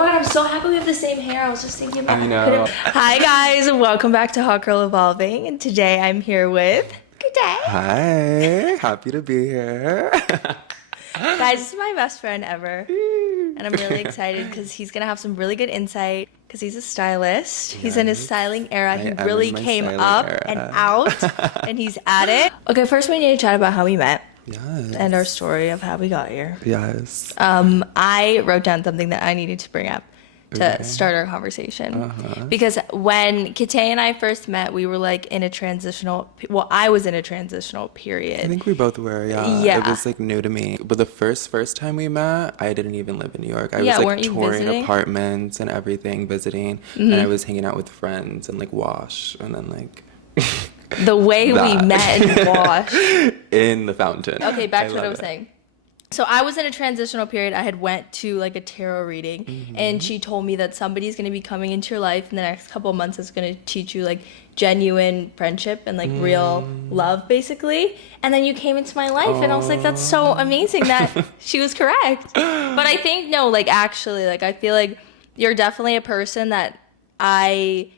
my god, I'm so happy we have the same hair. I was just thinking about I know. Hi guys, welcome back to Hot Girl Evolving, and today I'm here with Katey. Hi, happy to be here. Guys, this is my best friend ever, and I'm really excited because he's gonna have some really good insight because he's a stylist. He's in his styling era. He really came up and out, and he's at it. Okay, first we need to chat about how we met. Yes. And our story of how we got here. Yes. I wrote down something that I needed to bring up to start our conversation. Because when Katey and I first met, we were like in a transitional, well, I was in a transitional period. I think we both were, yeah. It was like new to me. But the first time we met, I didn't even live in New York. I was like touring apartments and everything, visiting. And I was hanging out with friends and like Wash and then like... The way we met and Wash. In the fountain. Okay, back to what I was saying. So I was in a transitional period. I had went to like a tarot reading, and she told me that somebody's going to be coming into your life in the next couple of months that's going to teach you like genuine friendship and like real love, basically. And then you came into my life, and I was like, that's so amazing that she was correct. But I think, no, like actually, like I feel like you're definitely a person that I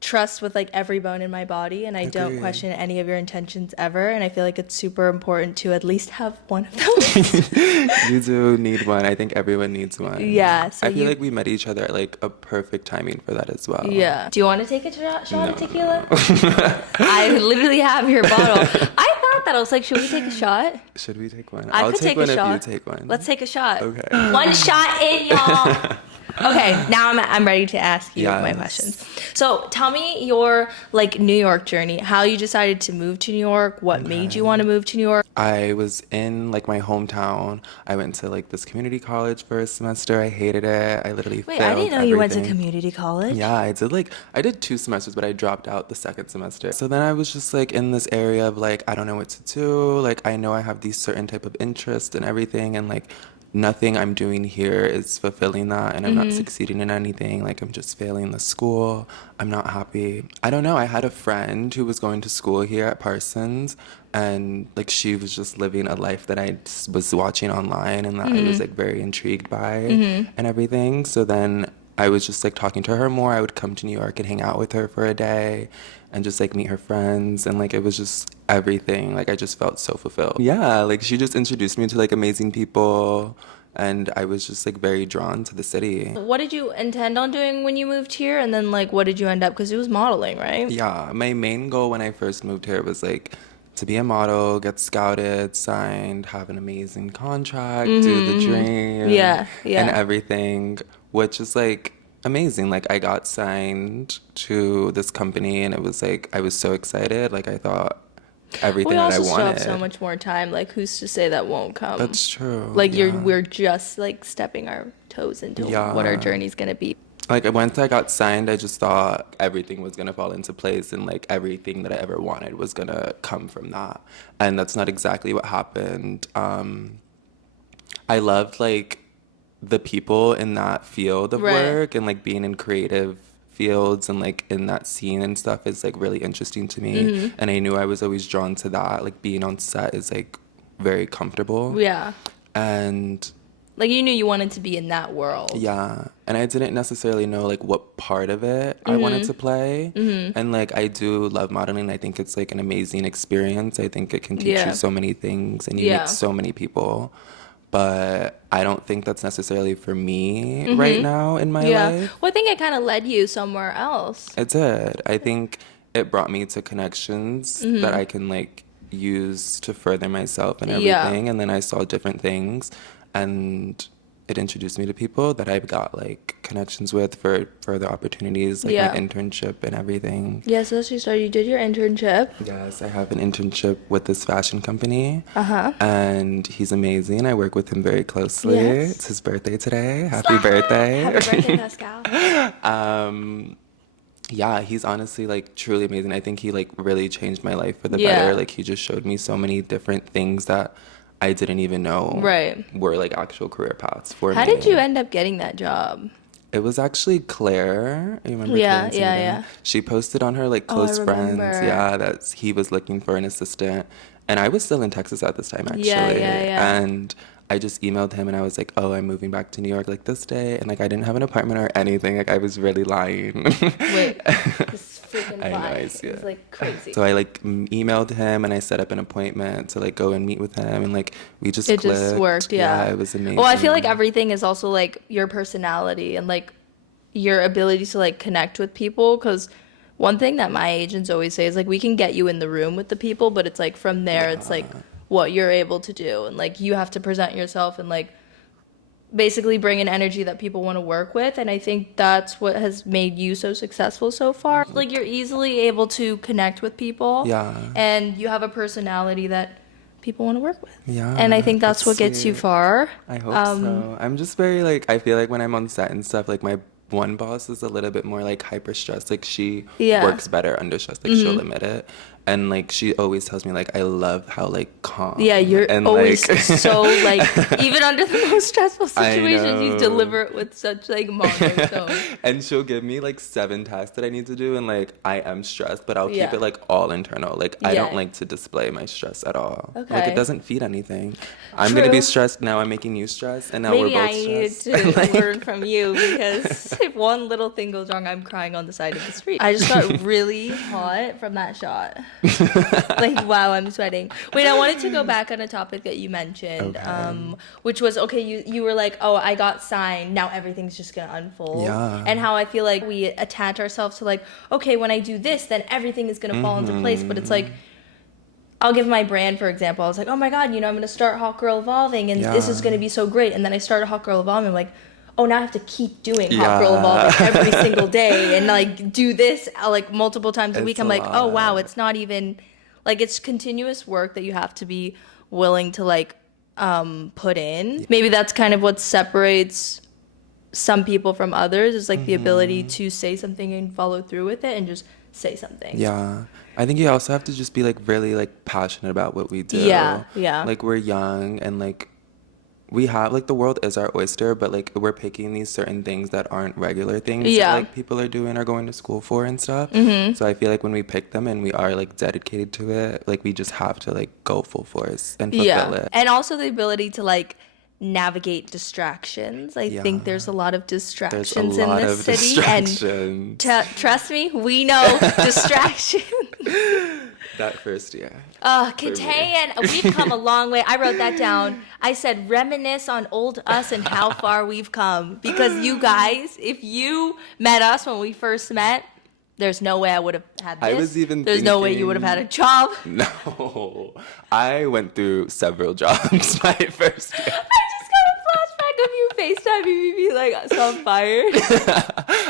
trust with like every bone in my body, and I don't question any of your intentions ever, and I feel like it's super important to at least have one of those. You do need one. I think everyone needs one. Yeah. So I feel like we met each other at like a perfect timing for that as well. Yeah. Do you want to take a shot of tequila? I literally have your bottle. I thought that. I was like, should we take a shot? Should we take one? I'll take one if shot. you take one. Let's take a shot. Okay. One shot in, y'all. Okay, now I'm ready to ask you my questions. So tell me your like New York journey, how you decided to move to New York, what made you want to move to New York. I was in like my hometown. I went to like this community college for a semester. I hated it. I literally failed I didn't know you went to community college. Yeah, I did 2 semesters, but I dropped out the second semester. So then I was just like in this area of like, I don't know what to do. Like I know I have these certain type of interest and everything, and like nothing I'm doing here is fulfilling that, and I'm not succeeding in anything. Like I'm just failing the school. I'm not happy. I don't know. I had a friend who was going to school here at Parsons, and like she was just living a life that I was watching online and that I was like very intrigued by and everything. So then I was just like talking to her more. I would come to New York and hang out with her for a day and just like meet her friends, and like it was just everything. Like I just felt so fulfilled. Yeah, like she just introduced me to like amazing people, and I was just like very drawn to the city. What did you intend on doing when you moved here, and then like what did you end up, because it was modeling, right? Yeah, my main goal when I first moved here was like to be a model, get scouted, signed, have an amazing contract, do the dream, and everything, which is like amazing. Like I got signed to this company, and it was like I was so excited. Like I thought everything that I wanted. We also still have so much more time. Like who's to say that won't come? That's true. Like we're just like stepping our toes into what our journey's gonna be. Like once I got signed, I just thought everything was gonna fall into place, and like everything that I ever wanted was gonna come from that. And that's not exactly what happened. I loved like the people in that field of work, and like being in creative fields and like in that scene and stuff is like really interesting to me. And I knew I was always drawn to that. Like being on set is like very comfortable. Yeah. And like you knew you wanted to be in that world. Yeah. And I didn't necessarily know like what part of it I wanted to play. And like I do love modeling. I think it's like an amazing experience. I think it can teach you so many things, and you meet so many people. But I don't think that's necessarily for me right now in my life. Well, I think it kind of led you somewhere else. It did. I think it brought me to connections that I can like use to further myself and everything. And then I saw different things, and it introduced me to people that I've got like connections with for further opportunities, like my internship and everything. Yeah, so that's you started. You did your internship. Yes, I have an internship with this fashion company. And he's amazing. I work with him very closely. Yes. It's his birthday today. Happy birthday. Happy birthday, Pascal. Yeah, he's honestly like truly amazing. I think he like really changed my life for the better. Like he just showed me so many different things that I didn't even know were like actual career paths for me. How did you end up getting that job? It was actually Claire. You remember? Yeah. She posted on her like close friends, that he was looking for an assistant, and I was still in Texas at this time actually. And I just emailed him and I was like, oh, I'm moving back to New York like this day, and like I didn't have an apartment or anything. Like I was really lying. Wait, this freaking I know, lie I see is it. like crazy. So I like emailed him and I set up an appointment to like go and meet with him, and like we just It clicked. just worked, Yeah, yeah. it was amazing. Well, I feel like everything is also like your personality and like your ability to like connect with people. Because one thing that my agents always say is like we can get you in the room with the people, but it's like from there, it's like what you're able to do, and like you have to present yourself and like basically bring an energy that people want to work with. And I think that's what has made you so successful so far. Like you're easily able to connect with people, Yeah. and you have a personality that people want to work with. Yeah, And I think that's what gets you sweet. far. I hope so. I'm just very like, I feel like when I'm on set and stuff, like my one boss is a little bit more like hyper stressed. Like she Yeah. works better under stress. Like she'll admit it. And like she always tells me like I love how like calm. Yeah, you're and always like so like even under the most stressful I situations, you know. deliver it with such like monotone. And she'll give me like 7 tasks that I need to do, and like I am stressed, but I'll keep Yeah. it like all internal. Like I don't Yeah. like to display my stress at all. Like Okay. it doesn't feed anything. I'm gonna True. be stressed now. I'm making you stressed, and now Maybe we're I both need stressed. to Like, learn from you, because if one little thing goes wrong, I'm crying on the side of the street. I just got really hot from that shot. Like, wow, I'm sweating. Wait, I wanted to go back on a topic that you mentioned, Okay. which was, okay, you were like, oh, I got signed, now everything's just gonna unfold. Yeah. And how I feel like we attach ourselves to like, okay, when I do this, then everything is gonna fall into place. But it's like, I'll give my brand, for example. I was like, oh my God, I'm going to start Hot Girl Evolving, and this is Yeah. going to be so great. And then I started Hot Girl Evolving. I'm like, oh, now I have to keep doing Hot Yeah. Girl Evolving every single day and like do this like multiple times a It's week. a I'm like, oh wow, lot. it's not even like, it's continuous work that you have to be willing to like put in. Maybe that's kind of what separates some people from others, is like the ability to say something and follow through with it and just say something. Yeah. I think you also have to just be like really like passionate about what we do. Yeah, yeah. Like we're young, and like we have like the world is our oyster, but like we're picking these certain things that aren't regular things Yeah. that like people are doing or going to school for and stuff. So I feel like when we pick them and we are like dedicated to it, like we just have to like go full force and fulfill it. And also the ability to like navigate distractions. I think Yeah. there's a lot of There's distractions a in lot this of city, distractions. and trust me, we know distractions. That first year. Katey, and we've come a long way. I wrote that down. I said reminisce on old us and how far we've come, because you guys, if you met us when we first met, there's no way I would have had this. I was even There's no way you would have had a thinking- job. No, I went through several jobs my first year. I just got a flashback of you FaceTiming me, be like, so I'm fired.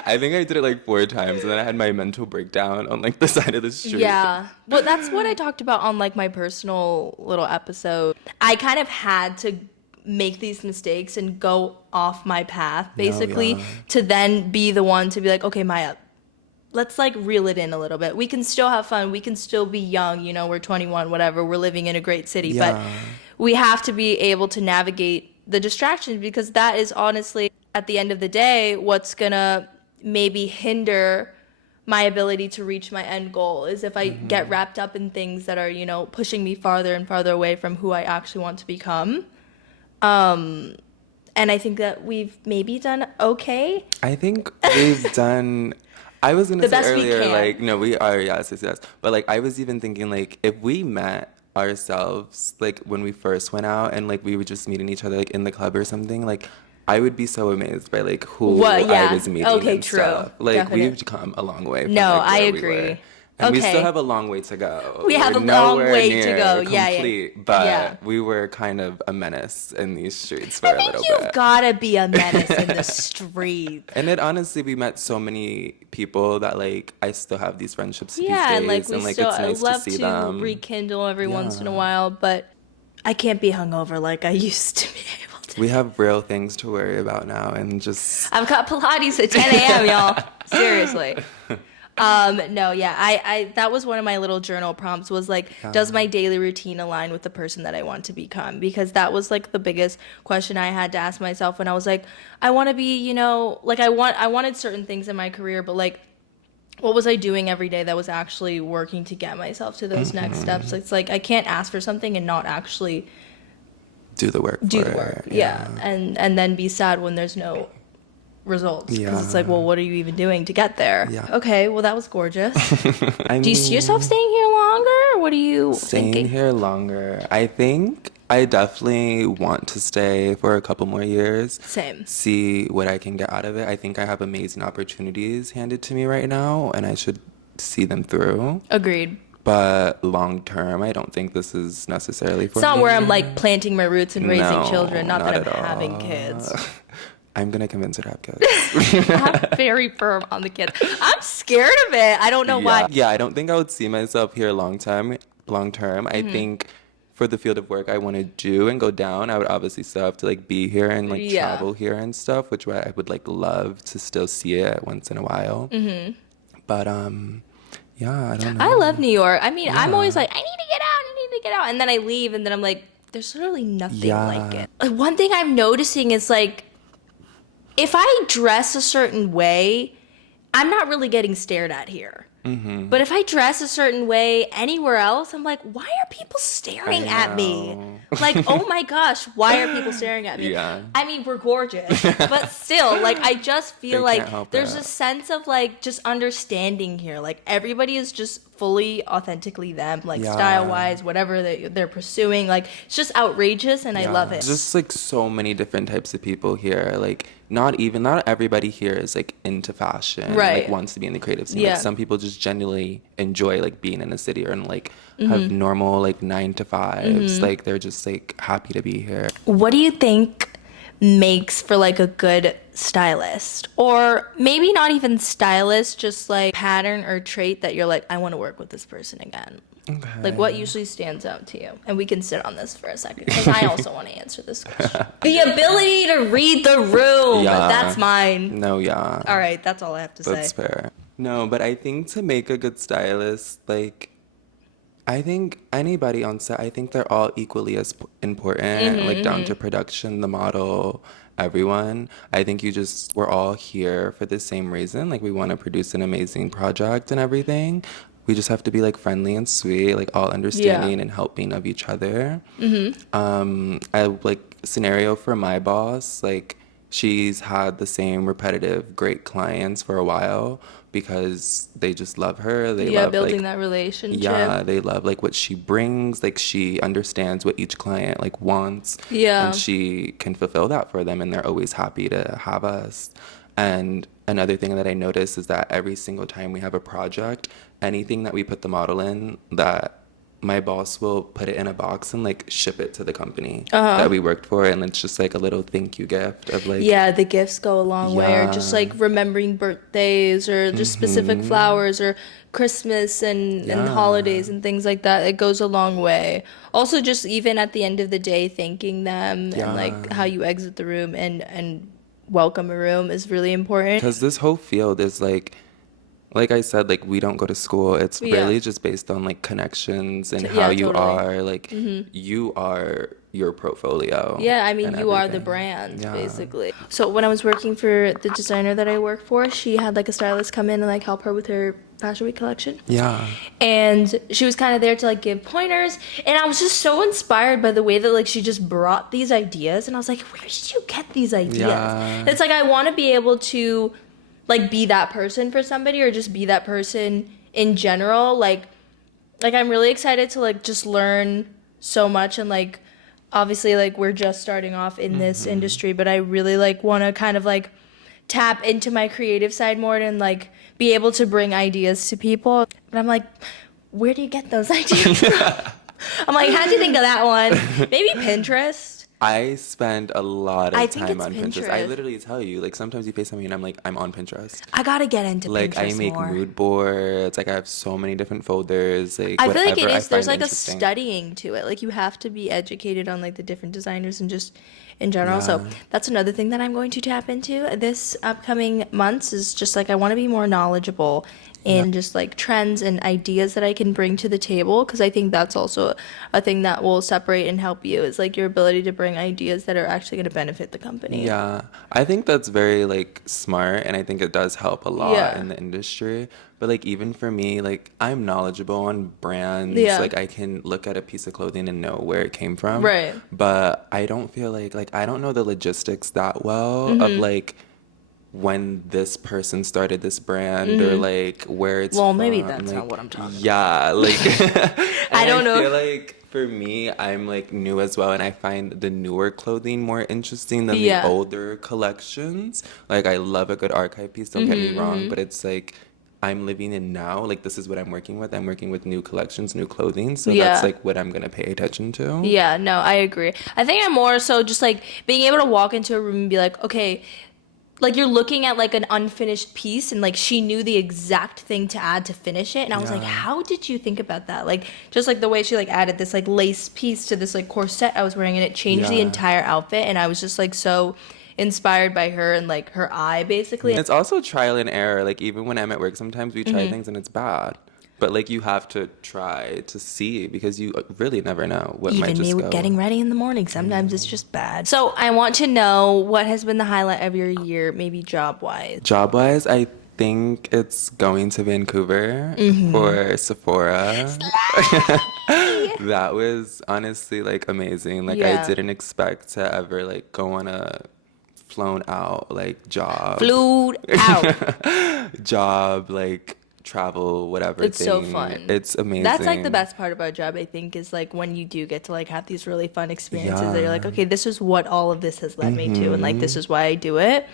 I think I did it like 4 times, and then I had my mental breakdown on like the side of the street. Yeah. Well, that's what I talked about on like my personal little episode. I kind of had to make these mistakes and go off my path, basically, yeah. to then be the one to be like, okay, Maya, let's like reel it in a little bit. We can still have fun. We can still be young. We're 21, whatever. We're living in a great city. Yeah. But we have to be able to navigate the distractions, because that is honestly, at the end of the day, what's going to maybe hinder my ability to reach my end goal, is if I get wrapped up in things that are, pushing me farther and farther away from who I actually want to become. And I think that we've maybe done okay. I think we've done. I was gonna The say best we earlier, can. like, no, we are, yes, yes, yes. But like, I was even thinking, like, if we met ourselves, like, when we first went out, and like we were just meeting each other, like, in the club or something, like, I would be so amazed by like who What? Yeah. I was meeting. Okay, and true. stuff. Like Definite. we've come a long way. From, No, like, I where we agree. were. And we Okay. still have a long way to go. We have We're a long nowhere way to near go. Yeah, yeah. complete, But Yeah. we were kind of a menace in these streets for I a think little you've bit. gotta be a menace in the street. And then honestly, we met so many people that like I still have these friendships Yeah, these days, and like we still, it's nice I love to see to them. rekindle every once in a Yeah. while, but I can't be hungover like I used to be able to. We have real things to worry about now, and just I've got Pilates at 10 a.m., y'all. Seriously. No, yeah, I that was one of my little journal prompts, was like, does my daily routine align with the person that I want to become? Because that was like the biggest question I had to ask myself when I was like, I want to be, like I wanted certain things in my career, but like, what was I doing every day that was actually working to get myself to those next steps? It's like I can't ask for something and not actually do the work do for the work. it. Yeah. And then be sad when there's no results, because it's like, well, what are you even doing to get there? Yeah. Okay, well, that was gorgeous. I Do you see yourself staying here longer, or what are you staying thinking? here longer. I think I definitely want to stay for a couple more years. Same. See what I can get out of it. I think I have amazing opportunities handed to me right now, and I should see them through. Agreed. But long term, I don't think this is necessarily for It's not me. where I'm like planting my roots and raising No, children. Not that I'm at having all. kids. I'm gonna convince her to have kids. I'm very firm on the kids. I'm scared of it. I don't know why. Yeah, I don't think I would see myself here long term. Long term, I think for the field of work I want to do and go down, I would obviously still have to like be here and like Yeah. travel here and stuff, which I would like love to still see it once in a while. But yeah, I don't know. I love New York. I mean, I'm always like, I need to get out, I need to get out. And then I leave, and then I'm like, there's literally nothing like it. Like, one thing I'm noticing is like, if I dress a certain way, I'm not really getting stared at here. But if I dress a certain way anywhere else, I'm like, why are people staring at me? Like, oh my gosh, why are people staring at me? Yeah. I mean, we're gorgeous, but still, like, I just feel They like can't help there's it. a sense of like just understanding here. Like, everybody is just fully authentically them, like Yeah. style wise, whatever they're pursuing. Like, it's just outrageous, and I love it. Just like so many different types of people here. Like not everybody here is like into fashion. Right. Like wants to be in the creative scene. Yeah. Like some people just genuinely enjoy like being in a city or and like have normal like 9 to 5s. Like they're just like happy to be here. What do you think makes for like a good stylist, or maybe not even stylist, just like pattern or trait that you're like, I want to work with this person again? Okay. Like, what usually stands out to you? And we can sit on this for a second, because I also want to answer this question. The ability to read the room. Yeah. That's mine. No, yeah. All right, that's all I have to That's say. fair. No, but I think to make a good stylist, like, I think anybody on set, I think they're all equally as important, like down to production, the model, everyone. I think we're all here for the same reason. Like, we want to produce an amazing project and everything. We just have to be like friendly and sweet, like all understanding and helping of each other. I like scenario for my boss, like she's had the same repetitive great clients for a while because they just love her. They love building like, that relationship. yeah, they love like what she brings. Like she understands what each client like wants. Yeah. And she can fulfill that for them, and they're always happy to have us. And another thing that I notice is that every single time we have a project, anything that we put the model in, that my boss will put it in a box and like ship it to the company that we worked for, and it's just like a little thank you gift of like Yeah, the gifts go a long way, or just Yeah. like remembering birthdays, or just specific flowers, or Christmas and holidays and things like that. It goes a long way. Also, just even at the end of the day, thanking them and like how you exit the room and welcome a room is really important. because this whole field is like I said, like we don't go to school. It's Yeah. really just based on like connections and Yeah, how you totally. are. Like you are your portfolio. Yeah, I mean, and you are the everything. brand, Yeah. basically. So when I was working for the designer that I work for, she had like a stylist come in and like help her with her Fashion Week collection. Yeah. And she was kind of there to like give pointers, and I was just so inspired by the way that like she just brought these ideas, and I was like, where did you get these ideas? Yeah. And it's like, I want to be able to like be that person for somebody, or just be that person in general. Like I'm really excited to like just learn so much, and like obviously like we're just starting off in this industry, but I really like want to kind of like tap into my creative side more and like be able to bring ideas to people. But I'm like, where do you get those ideas from? I'm like, how'd you think of that one? Maybe Pinterest. I spend a lot I of think time it's on Pinterest. I Pinterest. literally tell you, like sometimes you FaceTime me and I'm like, I'm on Pinterest. I gotta get into Like Pinterest I make more. mood boards. Like I have so many different folders. Like I feel like it whatever is. There's find like a interesting. studying to it. Like you have to be educated on like the different designers and just in general. So that's another thing that I'm going to tap into this upcoming months, is just like I want to be more knowledgeable in just like trends and ideas that I can bring to the table, because I think that's also a thing that will separate and help you, is like your ability to bring ideas that are actually going to benefit the company. Yeah, I think that's very like smart, and I think it does help a lot Yeah. in the industry. But like even for me, like I'm knowledgeable on brands. Yeah. Like I can look at a piece of clothing and know where it came from. Right. But I don't feel like I don't know the logistics that well of Mm-hmm. like when this person started this brand or like where it's Well, maybe from. that's not Like what I'm talking about. yeah, like I and I don't know. feel like for me, I'm like new as well, and I find the newer clothing more interesting than the Yeah. older collections. Like I love a good archive piece, don't get me Mm-hmm, wrong, mm-hmm. but it's like I'm living in now. Like this is what I'm working with. I'm working with new collections, new clothing. So that's Yeah. like what I'm gonna pay attention to. Yeah, no, I agree. I think I'm more so just like being able to walk into a room and be like, okay, like you're looking at like an unfinished piece and like she knew the exact thing to add to finish it. And I was like, Yeah. how did you think about that? Like just like the way she like added this like lace piece to this like corset I was wearing and it changed the Yeah. entire outfit. And I was just like so inspired by her and like her eye basically. Yeah. It's also trial and error. Like even when I'm at work, sometimes we try things and it's bad. But like you have to try to see because you really never know what might Even me just with getting go. ready in the morning, sometimes it's just bad. So I want to know what has been the highlight of your year, maybe job wise. Job wise, I think it's going to Vancouver for Sephora. That was honestly like amazing. Like I Yeah. didn't expect to ever like go on a flown out like job. Flew out. Job like travel whatever It's so thing. fun. It's That's like the amazing. best part about a job, I think, is like when you do get to like have these really fun experiences that you're like, Yeah. okay, this is what all of this has led me to, and like this is why I do it.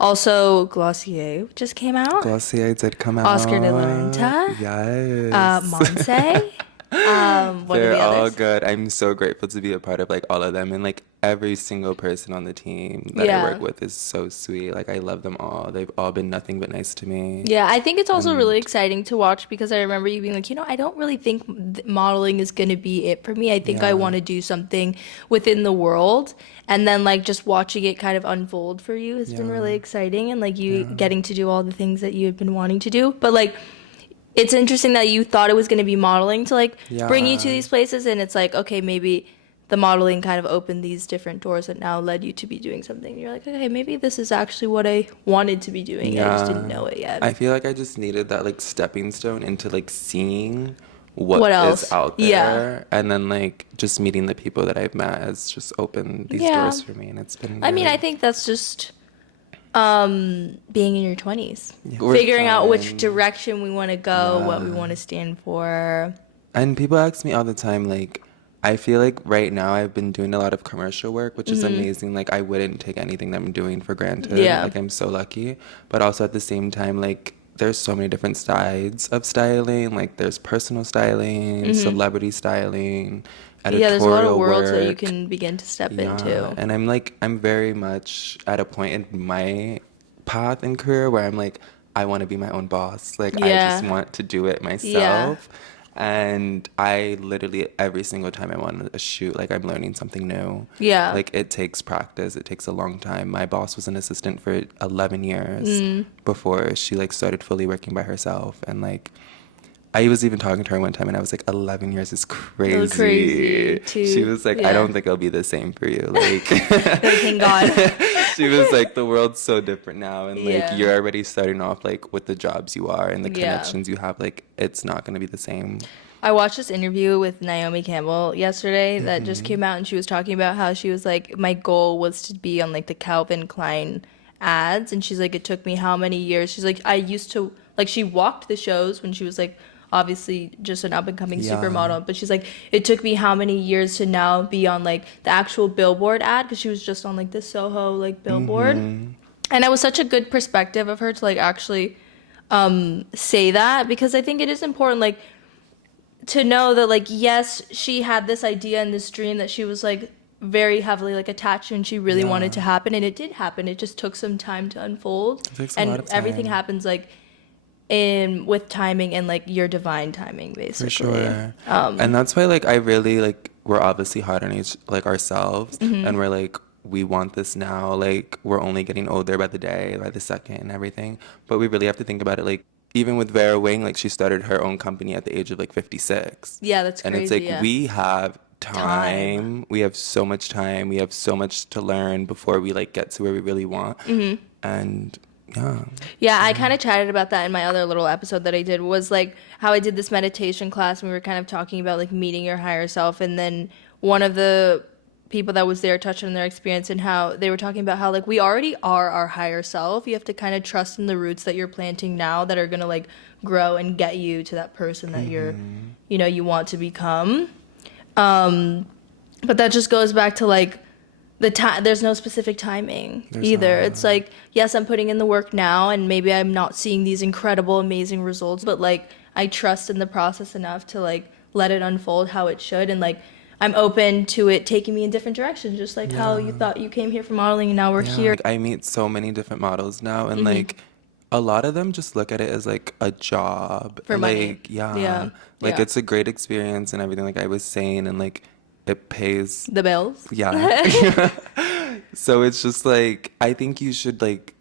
Also, Glossier just came out. Glossier did come Oscar de la out. Renta, Yes. Monse. What are They're the all others? good. I'm so grateful to be a part of like all of them and like every single person on the team that I Yeah. work with is so sweet. Like I love them all. They've all been nothing but nice to me. Yeah, I think it's also And really exciting to watch because I remember you being like, I don't really think modeling is going to be it for me. I think I yeah. want to do something within the world. And then, like, just watching it kind of unfold for you has been really Yeah. exciting. And, like, you Yeah. getting to do all the things that you had been wanting to do. But, like, it's interesting that you thought it was going to be modeling to, like, bring you to Yeah. these places. And it's like, okay, maybe the modeling kind of opened these different doors that now led you to be doing something. You're like, okay, maybe this is actually what I wanted to be doing. I just didn't Yeah. know it yet. I feel like I just needed that like stepping stone into like seeing What what is else? out Yeah. there and then like just meeting the people that I've met has just opened these Yeah. doors for me and it's been I mean, I good. think that's just being in your 20s. Yeah. We're Figuring out which fine. direction we want to go, what we Yeah. want to stand for. And people ask me all the time, like, I feel like right now I've been doing a lot of commercial work, which is amazing. Like, I wouldn't take anything that I'm doing for granted. Yeah. Like, I'm so lucky. But also at the same time, like, there's so many different sides of styling. Like, there's personal styling, celebrity styling, Yeah, there's a lot of editorial worlds that you work. can begin to step Yeah. into. And I'm like, I'm very much at a point in my path and career where I'm like, I want to be my own boss. Like, I just Yeah. want to do it Yeah. myself. And I literally, every single time I'm on a shoot, like, I'm learning something new. Yeah. Like, it takes practice, it takes a long time. My boss was an assistant for 11 years before she, like, started fully working by herself. And, like, I was even talking to her one time and I was like, 11 years is A little crazy crazy. She too. was like, I Yeah. don't think it'll be the same for you. Like, Like, thank God. she was like, the world's so different now. And like, Yeah. you're already starting off like with the jobs you are and the Yeah. connections you have. Like, it's not going to be the same. I watched this interview with Naomi Campbell yesterday that just came out, and she was talking about how she was like, my goal was to be on like the Calvin Klein ads, and she's like, it took me how many years? She's like, I used to like, she walked the shows when she was like obviously just an up and coming Yeah. supermodel, but she's like, it took me how many years to now be on like the actual billboard ad, because she was just on like the Soho like billboard. And it was such a good perspective of her to like actually say that, because I think it is important like to know that like, yes, she had this idea and this dream that she was like very heavily like attached to and she really Yeah. wanted to happen, and it did happen. It just took some time to unfold, It takes a and lot of everything time. happens like in with timing and like your divine timing For basically. sure. And that's why like I really like we're obviously hard on each like ourselves and we're like we want this now. Like we're only getting older by the day, by the second and everything. But we really have to think about it like even with Vera Wang, like she started her own company at the age of like 56. Yeah, that's And it's crazy. like Yeah. we have Time. time. We have so much time. We have so much to learn before we like get to where we really want. And Yeah, I kind of chatted about that in my other little episode that I did, was like how I did this meditation class and we were kind of talking about like meeting your higher self, and then one of the people that was there touched on their experience and how they were talking about how like we already are our higher self. You have to kind of trust in the roots that you're planting now that are going to like grow and get you to that person that you're, you know, you want to become. But that just goes back to like the time. There's no specific timing either. It's like, yes, I'm putting in the work now and maybe I'm not seeing these incredible, amazing results, but like I trust in the process enough to like let it unfold how it should, and like I'm open to it taking me in different directions, just like how you thought you came here for modeling and now we're here. Like, I meet so many different models now, and like a lot of them just look at it as like a job For and money. like Yeah. it's a great experience and everything, like I was saying, and like it pays. The bills. Yeah. So it's just like I think you should like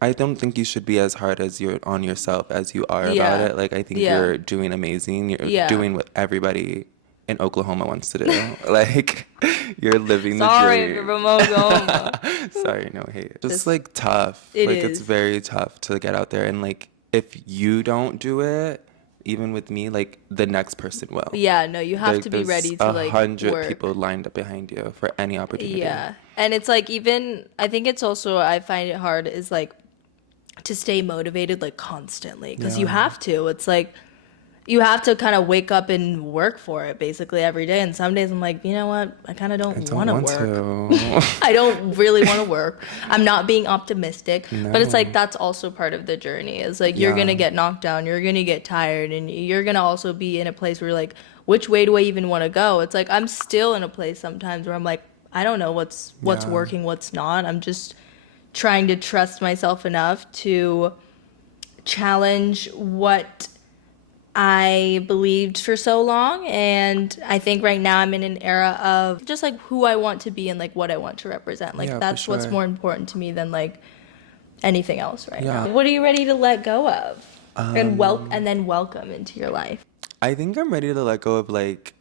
I don't think you should be as hard as you're on yourself as you are about it. Like I think you're doing amazing. You're doing what everybody in Oklahoma wants to do. Like you're living the Sorry, dream. from Oklahoma. Sorry, no hate. Just like tough. It like is. it's very tough to get out there, and like if you don't do it, even with me, like the next person will. Yeah, no, you have to be ready to like 100 work. people lined up behind you for any opportunity. Yeah. And it's like, even I think it's also, I find it hard is like to stay motivated like constantly, because you have to. It's like you have to kind of wake up and work for it basically every day. And some days I'm like, you know what? I kind of don't want to work. I don't really want to work. I'm not being optimistic, but it's like that's also part of the journey. Is like you're going to get knocked down, you're going to get tired, and you're going to also be in a place where you're like, which way do I even want to go? It's like I'm still in a place sometimes where I'm like, I don't know what's working, what's not. I'm just trying to trust myself enough to challenge what I believed for so long. And I think right now I'm in an era of just like who I want to be and like what I want to represent. Like that's what's more important to me than like anything else right now. What are you ready to let go of and then welcome into your life? I think I'm ready to let go of like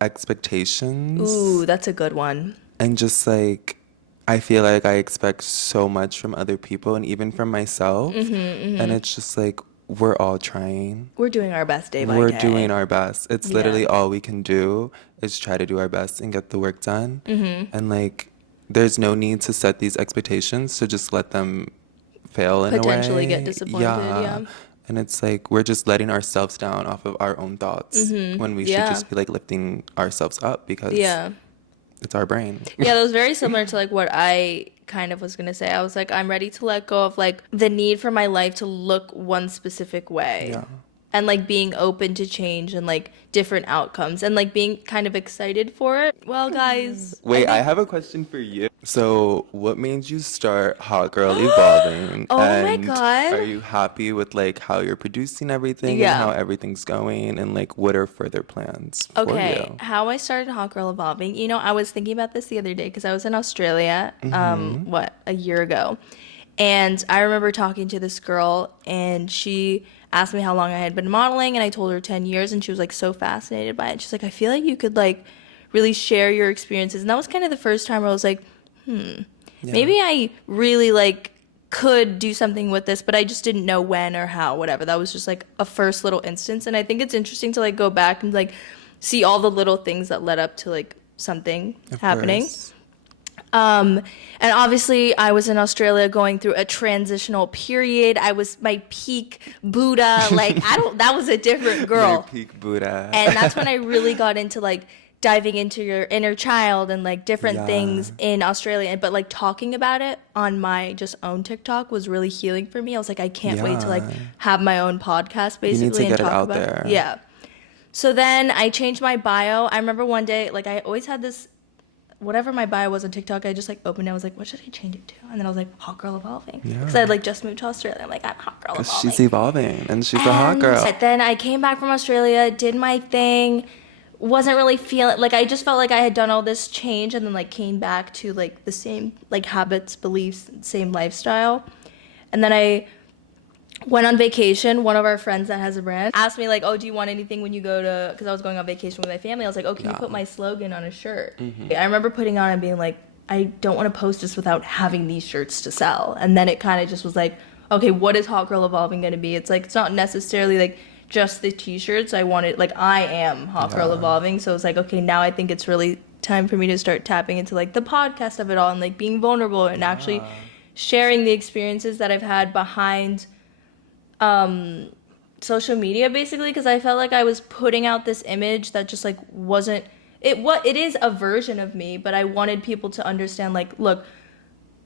expectations. Ooh, that's a good one. And just like I feel like I expect so much from other people and even from myself. And it's just like we're all trying. We're doing our best day by day. We're doing our best. It's literally all we can do is try to do our best and get the work done. And like there's no need to set these expectations, so just let them fail in a way. Potentially get disappointed, And it's like we're just letting ourselves down off of our own thoughts when we should just be like lifting ourselves up, because it's our brain. Yeah, that was very similar to like what I kind of was gonna say. I was like, I'm ready to let go of like the need for my life to look one specific way. And like being open to change and like different outcomes and like being kind of excited for it. Well, guys. Wait, I have a question for you. So, what made you start Hot Girl Evolving? Oh and my God. Are you happy with like how you're producing everything and how everything's going, and like what are further plans for you? How I started Hot Girl Evolving. You know, I was thinking about this the other day because I was in Australia, a year ago. And I remember talking to this girl, and she asked me how long I had been modeling, and I told her 10 years, and she was like so fascinated by it. She's like, I feel like you could like really share your experiences. And that was kind of the first time where I was like, maybe I really like could do something with this, but I just didn't know when or how, whatever. That was just like a first little instance. And I think it's interesting to like go back and like see all the little things that led up to like something happening. And obviously I was in Australia going through a transitional period. I was my peak Buddha. Like that was a different girl. My peak Buddha. And that's when I really got into like diving into your inner child and like different things in Australia. But like talking about it on my just own TikTok was really healing for me. I was like, I can't wait to like have my own podcast basically. You need to and get talk it out about there. it. Yeah. So then I changed my bio. I remember one day, like I always had this, whatever my bio was on TikTok, I just like opened it. I was like, what should I change it to? And then I was like, Hot Girl Evolving. Because I had like just moved to Australia. I'm like, I'm Hot Girl Evolving. She's evolving and she's a hot girl. Then I came back from Australia, did my thing, wasn't really feeling, like I just felt like I had done all this change and then like came back to like the same like habits, beliefs, same lifestyle. And then I went on vacation. One of our friends that has a brand asked me like, oh, do you want anything when you go to, because I was going on vacation with my family. I was like, oh, can you put my slogan on a shirt? I remember putting on and being like, I don't want to post this without having these shirts to sell. And then it kind of just was like, okay, what is Hot Girl Evolving going to be? It's like, it's not necessarily like just the t-shirts. I wanted, like, I am Hot Girl Evolving. So it's like, okay, now I think it's really time for me to start tapping into like the podcast of it all and like being vulnerable and actually sharing the experiences that I've had behind social media, basically, because I felt like I was putting out this image that just like wasn't it is a version of me, but I wanted people to understand, like, look,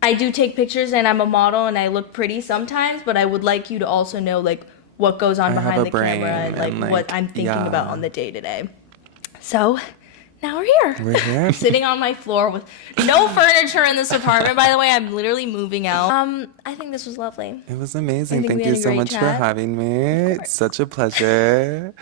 I do take pictures and I'm a model and I look pretty sometimes, but I would like you to also know like what goes on behind the camera and like what I'm thinking about on the day to day. So now we're here. We're here. Sitting on my floor with no furniture in this apartment. By the way, I'm literally moving out. I think this was lovely. It was amazing. I think Thank we you had a so great much for chat. having me. It's such a pleasure.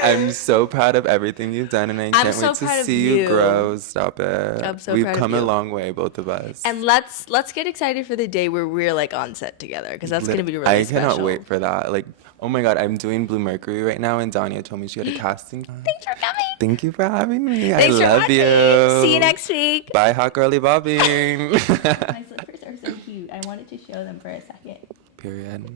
I'm so proud of everything you've done, and I can't so wait to proud of see you you. grow. Stop it. I'm so We've proud of come a you. long way, both of us. And let's get excited for the day where we're like on set together, because that's gonna be really I special. cannot wait for that. Like, oh my God, I'm doing Blue Mercury right now, and Danya told me she had a casting. Thanks for coming. Thank you for having me. Thanks I for love watching. you. See you next week. Bye, hot girly bobbing. My slippers are so cute. I wanted to show them for a second. Period.